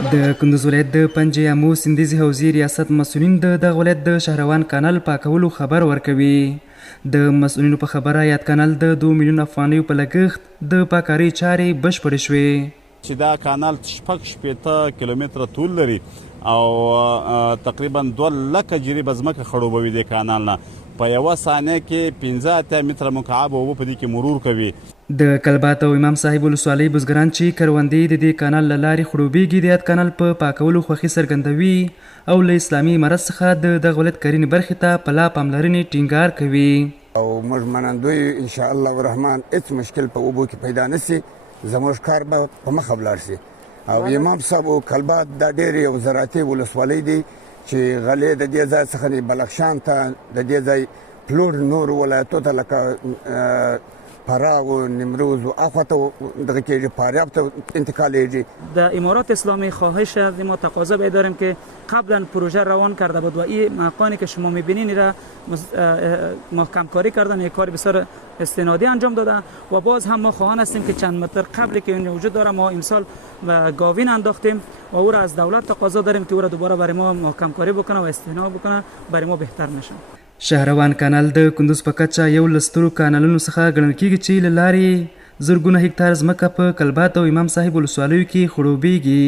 د کندوز ولایت د پنج امو سیندیزي حوزې ریاست مسؤلین د دغه ولایت د شهروان کانال پاکولو خبر ورکوي. د مسؤلینو په خبره یاد کانال د 2 میلیون افغانیو په لګښت د پاکارۍ چارې بشپړې شوې چې دا کانال 6 کیلومتره طول لري او تقریبا 2 لکه جریبه ځمکه خړوبوي د کانال نه په یوه ثانیه کې 15 متره مکعب اوبه په دې کې مرور کوي. د کلبات او امام صاحب ولسوالۍ بزګران چې کروندې د دې کانال له لارې خړوبېږي د یاد کانال په پاکولو خوښي څرګندوي او له اسلامي امارت څخه د دغه ولایت کرنې برخې ته په لا پاملرنې ټینګار کوي. او موږ منندوی ان شاء الله الرحمن هیڅ مشکل په اوبو کې پیدا نشي، زموږ کار به په مخه ولاړ شي. او امام صاحب کلبات دا ډېرې یو زراعتي ولسوالۍ دی چې غلې د دې ځای څخه بلخشان ته د دې ځای پلور نور ولایتو ته لکه فراه و نیمروز و اخواته دغه کېږي فاریاب ته انتقالیږي. در امارات اسلامی خواهش از ما تقاضا داریم که قبلا پروژه روان کرده بود و این مکانی که شما میبینین را محکم کاری کردن، یک کار بسیار استنادی انجام دادن و باز هم ما خواهان هستیم که چند متر قبلی که این وجود داره ما امسال گاوین انداختیم و او را از دولت تقاضا داریم که او را دوباره برای ما محکم کاری بکنه و استناد بکنه برای ما بهتر میشه. شهروان کانال د کندوز په کچه یو له سترو کانالونو څخه ګڼل کېږي چې له لارې زرګونه هکتار ځمکه په کلبات او امام صاحب ولسوالیو کې خړوبېږي.